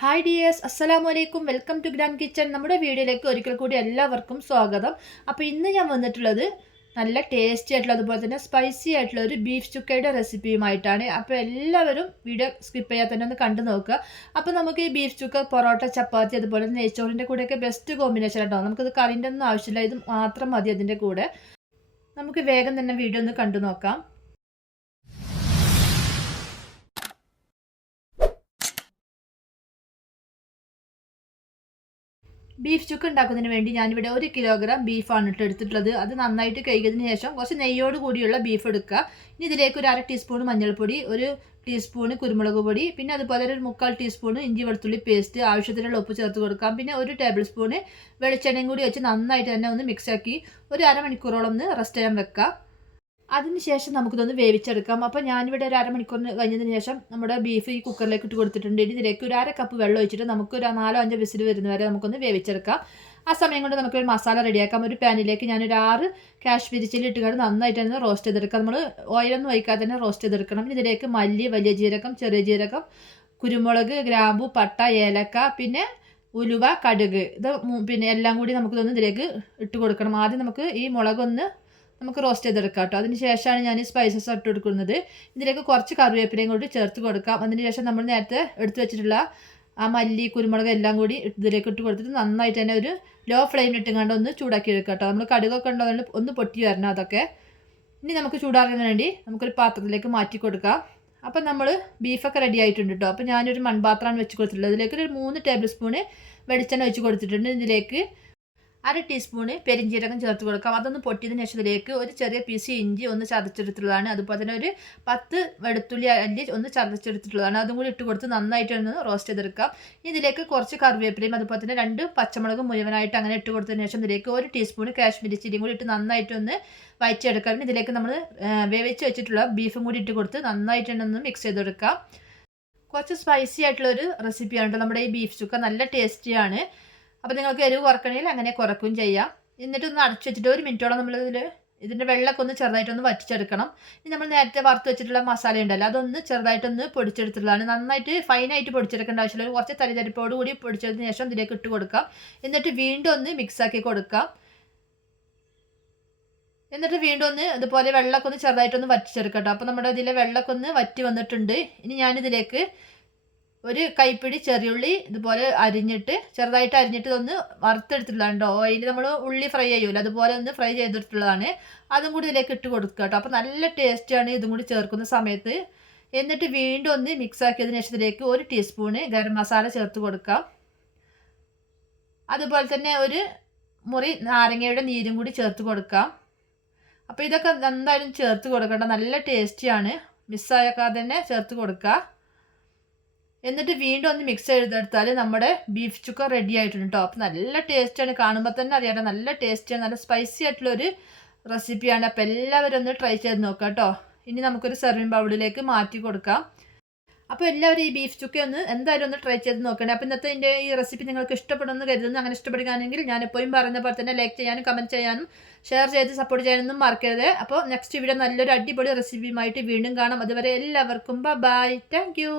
Hi dears, അസ്സലാമു അലൈക്കും. Welcome to Grand Kitchen. നമ്മുടെ വീഡിയോയിലേക്ക് ഒരിക്കൽ കൂടി എല്ലാവർക്കും സ്വാഗതം. അപ്പോൾ ഇന്ന് ഞാൻ വന്നിട്ടുള്ളത് നല്ല ടേസ്റ്റി ആയിട്ടുള്ള അതുപോലെ തന്നെ സ്പൈസി ആയിട്ടുള്ള ഒരു ബീഫ് ചുക്കയുടെ റെസിപ്പിയുമായിട്ടാണ്. അപ്പോൾ എല്ലാവരും വീഡിയോ സ്കിപ്പ് ചെയ്യാതെ തന്നെ ഒന്ന് കണ്ടു നോക്കുക. അപ്പോൾ നമുക്ക് ഈ ബീഫ് ചുക്ക പൊറോട്ട, ചപ്പാത്തി അതുപോലെ നെയ്ച്ചോറിൻ്റെ കൂടെയൊക്കെ ബെസ്റ്റ് കോമ്പിനേഷൻ ആയിട്ടോ. നമുക്കത് കറിൻ്റെ ഒന്നും ആവശ്യമില്ല, ഇത് മാത്രം മതി അതിൻ്റെ കൂടെ. നമുക്ക് വേഗം തന്നെ വീഡിയോ ഒന്ന് കണ്ടു നോക്കാം. ബീഫ് ചുക്ക് ഉണ്ടാക്കുന്നതിന് വേണ്ടി ഞാനിവിടെ 1 കിലോഗ്രാം ബീഫാണ് എടുത്തിട്ടുള്ളത്. അത് നന്നായിട്ട് കഴുകിയതിന് ശേഷം കുറച്ച് നെയ്യോട് കൂടിയുള്ള ബീഫ് എടുക്കുക. ഇനി ഇതിലേക്ക് ഒരു 1/2 ടീസ്പൂൺ മഞ്ഞൾപ്പൊടി, 1 ടീസ്പൂൺ കുരുമുളക് പൊടി, പിന്നെ അതുപോലെ ഒരു 3/4 ടീസ്പൂൺ ഇഞ്ചി വെളുത്തുള്ളി പേസ്റ്റ്, ആവശ്യത്തിനുള്ള ഉപ്പ് ചേർത്ത് കൊടുക്കാം. പിന്നെ 1 ടേബിൾ സ്പൂൺ വെളിച്ചെണ്ണയും കൂടി വെച്ച് നന്നായിട്ട് തന്നെ ഒന്ന് മിക്സാക്കി ഒരു അരമണിക്കൂറോളം ഒന്ന് റെസ്റ്റ് ചെയ്യാൻ വെക്കാം. അതിനുശേഷം നമുക്കിതൊന്ന് വേവിച്ചെടുക്കാം. അപ്പോൾ ഞാനിവിടെ ഒരു അരമണിക്കൂറിന് കഴിഞ്ഞതിന് ശേഷം നമ്മുടെ ബീഫ് ഈ കുക്കറിലേക്ക് ഇട്ട് കൊടുത്തിട്ടുണ്ട്. ഇതിലേക്ക് ഒരു 1/2 കപ്പ് വെള്ളം ഒഴിച്ചിട്ട് നമുക്ക് ഒരു 4-5 വിസിൽ വരുന്ന വരെ നമുക്കൊന്ന് വേവിച്ചെടുക്കാം. ആ സമയം കൊണ്ട് നമുക്കൊരു മസാല റെഡിയാക്കാം. ഒരു പാനിലേക്ക് ഞാനൊരു 6 കാശ്മീരി ചില്ലി ഇട്ടുകൊണ്ട് നന്നായിട്ട് തന്നെ റോസ്റ്റ് ചെയ്തെടുക്കാം. നമ്മൾ ഓയിലൊന്നും ഒഴിക്കാതെ തന്നെ റോസ്റ്റ് ചെയ്തെടുക്കണം. ഇതിലേക്ക് മല്ലി, വലിയ ജീരകം, ചെറിയ ജീരകം, കുരുമുളക്, ഗ്രാമ്പു, പട്ട, ഏലക്ക, പിന്നെ ഉലുവ, കടുക്, ഇത് പിന്നെ എല്ലാം കൂടി നമുക്കിതൊന്ന് ഇതിലേക്ക് ഇട്ട് കൊടുക്കണം. ആദ്യം നമുക്ക് ഈ മുളകൊന്ന് നമുക്ക് റോസ്റ്റ് ചെയ്തെടുക്കാം കേട്ടോ. അതിന് ശേഷമാണ് ഞാൻ ഈ സ്പൈസസ് ഇട്ട് കൊടുക്കുന്നത്. ഇതിലേക്ക് കുറച്ച് കറിവേപ്പിലയും കൂടി ചേർത്ത് കൊടുക്കാം. അതിന് ശേഷം നമ്മൾ നേരത്തെ എടുത്തു വെച്ചിട്ടുള്ള ആ മല്ലി, കുരുമുളക് എല്ലാം കൂടി ഇതിലേക്ക് ഇട്ട് കൊടുത്തിട്ട് നന്നായിട്ട് തന്നെ ഒരു ലോ ഫ്ലെയിമിൽ ഇട്ടുകൊണ്ട് ഒന്ന് ചൂടാക്കി എടുക്കാം കേട്ടോ. നമ്മൾ കടുകൊക്കെ ഉണ്ടോ ഒന്ന് പൊട്ടി വരണം അതൊക്കെ. ഇനി നമുക്ക് ചൂടാറുന്നതിന് വേണ്ടി നമുക്കൊരു പാത്രത്തിലേക്ക് മാറ്റി കൊടുക്കാം. അപ്പം നമ്മൾ ബീഫൊക്കെ റെഡി ആയിട്ടുണ്ട് കേട്ടോ. അപ്പോൾ ഞാനൊരു മൺപാത്രമാണ് വെച്ച് കൊടുത്തിട്ടുള്ളത്. ഇതിലേക്ക് ഒരു 3 ടേബിൾ സ്പൂൺ വെളിച്ചെണ്ണ വെച്ച് കൊടുത്തിട്ടുണ്ട്. ഇതിലേക്ക് 1/2 ടീസ്പൂൺ പെരിഞ്ജീരകം ചേർത്ത് കൊടുക്കാം. അതൊന്ന് പൊട്ടിയതിന് ശേഷം ഇതിലേക്ക് ഒരു ചെറിയ പീസ് ഇഞ്ചി ഒന്ന് ചതച്ചെടുത്തിട്ടുള്ളതാണ്. അതുപോലെ തന്നെ ഒരു 10 വെളുത്തുള്ളി അല്ലി ഒന്ന് ചതച്ചെടുത്തിട്ടുള്ളതാണ്. അതും കൂടി ഇട്ട് കൊടുത്ത് നന്നായിട്ട് ഒന്ന് റോസ്റ്റ് ചെയ്തെടുക്കാം. ഇതിലേക്ക് കുറച്ച് കറിവേപ്പിലയും അതുപോലെ തന്നെ 2 പച്ചമുളകും മുഴുവനായിട്ട് അങ്ങനെ ഇട്ട് കൊടുത്തതിന് ശേഷം ഇതിലേക്ക് 1 ടീസ്പൂൺ കാശ്മീരി ചില്ലിയും കൂടി ഇട്ട് നന്നായിട്ടൊന്ന് വഴച്ചെടുക്കാം. പിന്നെ ഇതിലേക്ക് നമ്മൾ വേവിച്ച് വെച്ചിട്ടുള്ള ബീഫും കൂടി ഇട്ട് കൊടുത്ത് നന്നായിട്ടൊന്ന് മിക്സ് ചെയ്തെടുക്കാം. കുറച്ച് സ്പൈസി ആയിട്ടുള്ളൊരു റെസിപ്പിയാണ് കേട്ടോ നമ്മുടെ ഈ ബീഫ് ചുക്ക. നല്ല ടേസ്റ്റിയാണ്. അപ്പോൾ നിങ്ങൾക്ക് എരിവ് കുറക്കണമെങ്കിൽ അങ്ങനെ കുറക്കുകയും ചെയ്യാം. എന്നിട്ടൊന്ന് അടച്ചു വെച്ചിട്ട് 1 മിനിറ്റോളം നമ്മളിതിൽ ഇതിൻ്റെ വെള്ളമൊക്കെ ഒന്ന് ചെറുതായിട്ടൊന്ന് വറ്റിച്ചെടുക്കണം. ഇനി നമ്മൾ നേരത്തെ വറുത്ത് വെച്ചിട്ടുള്ള മസാല ഉണ്ടല്ലോ, അതൊന്ന് ചെറുതായിട്ടൊന്ന് പൊടിച്ചെടുത്തിട്ടുള്ളതാണ്. നന്നായിട്ട് ഫൈനായിട്ട് പൊടിച്ചെടുക്കേണ്ട ആവശ്യമില്ല. കുറച്ച് തരിതരിപ്പോട് കൂടി പൊടിച്ചതിന് ശേഷം ഇതിലേക്ക് ഇട്ട് കൊടുക്കാം. എന്നിട്ട് വീണ്ടും ഒന്ന് മിക്സാക്കി കൊടുക്കാം. എന്നിട്ട് വീണ്ടും ഒന്ന് ഇതുപോലെ വെള്ളമൊക്കെ ഒന്ന് ചെറുതായിട്ടൊന്ന് വറ്റിച്ചെടുക്കട്ടോ. അപ്പോൾ നമ്മുടെ ഇതിലെ വെള്ളമൊക്കെ ഒന്ന് വറ്റി വന്നിട്ടുണ്ട്. ഇനി ഞാനിതിലേക്ക് ഒരു കൈപ്പിടി ചെറിയുള്ളി ഇതുപോലെ ചെറുതായിട്ട് അരിഞ്ഞിട്ട് ഇതൊന്ന് വറുത്തെടുത്തിട്ടുള്ളതാണ് കേട്ടോ. ഓയിൽ നമ്മൾ ഉള്ളി ഫ്രൈ ചെയ്യുമല്ലോ, അതുപോലെ ഒന്ന് ഫ്രൈ ചെയ്തെടുത്തിട്ടുള്ളതാണ്. അതും കൂടി ഇതിലേക്ക് ഇട്ട് കൊടുക്കുക കേട്ടോ. അപ്പോൾ നല്ല ടേസ്റ്റാണ് ഇതും കൂടി ചേർക്കുന്ന സമയത്ത്. എന്നിട്ട് വീണ്ടും ഒന്ന് മിക്സ് ആക്കിയതിന് ശേഷം ഇതിലേക്ക് 1 ടീസ്പൂൺ ഗരം മസാല ചേർത്ത് കൊടുക്കാം. അതുപോലെ തന്നെ ഒരു മുറി നാരങ്ങയുടെ നീരും കൂടി ചേർത്ത് കൊടുക്കാം. അപ്പോൾ ഇതൊക്കെ എന്തായാലും ചേർത്ത് കൊടുക്കേണ്ട, നല്ല ടേസ്റ്റിയാണ്. മിസ്സാക്കാതെ തന്നെ ചേർത്ത് കൊടുക്കുക. എന്നിട്ട് വീണ്ടും ഒന്ന് മിക്സ് ചെയ്തെടുത്താൽ നമ്മുടെ ബീഫ് ചുക്ക റെഡി ആയിട്ടുണ്ട് കേട്ടോ. അപ്പോൾ നല്ല ടേസ്റ്റാണ്, കാണുമ്പോൾ തന്നെ അറിയാം നല്ല ടേസ്റ്റിയാണ്, നല്ല സ്പൈസി ആയിട്ടുള്ളൊരു റെസിപ്പിയാണ്. അപ്പോൾ എല്ലാവരും ഒന്ന് ട്രൈ ചെയ്ത് നോക്കാം കേട്ടോ. ഇനി നമുക്കൊരു സെർവിങ് ബൗളിലേക്ക് മാറ്റി കൊടുക്കാം. അപ്പോൾ എല്ലാവരും ഈ ബീഫ് ചുക്ക ഒന്ന് എന്തായാലും ഒന്ന് ട്രൈ ചെയ്ത് നോക്കണേ. അപ്പോൾ ഇന്നത്തെ എൻ്റെ ഈ റെസിപ്പി നിങ്ങൾക്ക് ഇഷ്ടപ്പെടുമെന്ന് കരുതുന്നു. അങ്ങനെ ഇഷ്ടപ്പെടുകയാണെങ്കിൽ ഞാൻ എപ്പോഴും പറയുന്ന പോലെ തന്നെ ലൈക്ക് ചെയ്യാനും കമൻറ്റ് ചെയ്യാനും ഷെയർ ചെയ്ത് സപ്പോർട്ട് ചെയ്യാനൊന്നും മറക്കരുത്. അപ്പോൾ നെക്സ്റ്റ് വീഡിയോ നല്ലൊരു അടിപൊളി റെസിപ്പിയുമായിട്ട് വീണ്ടും കാണാം. അതുവരെ എല്ലാവർക്കും ബൈ. Thank you.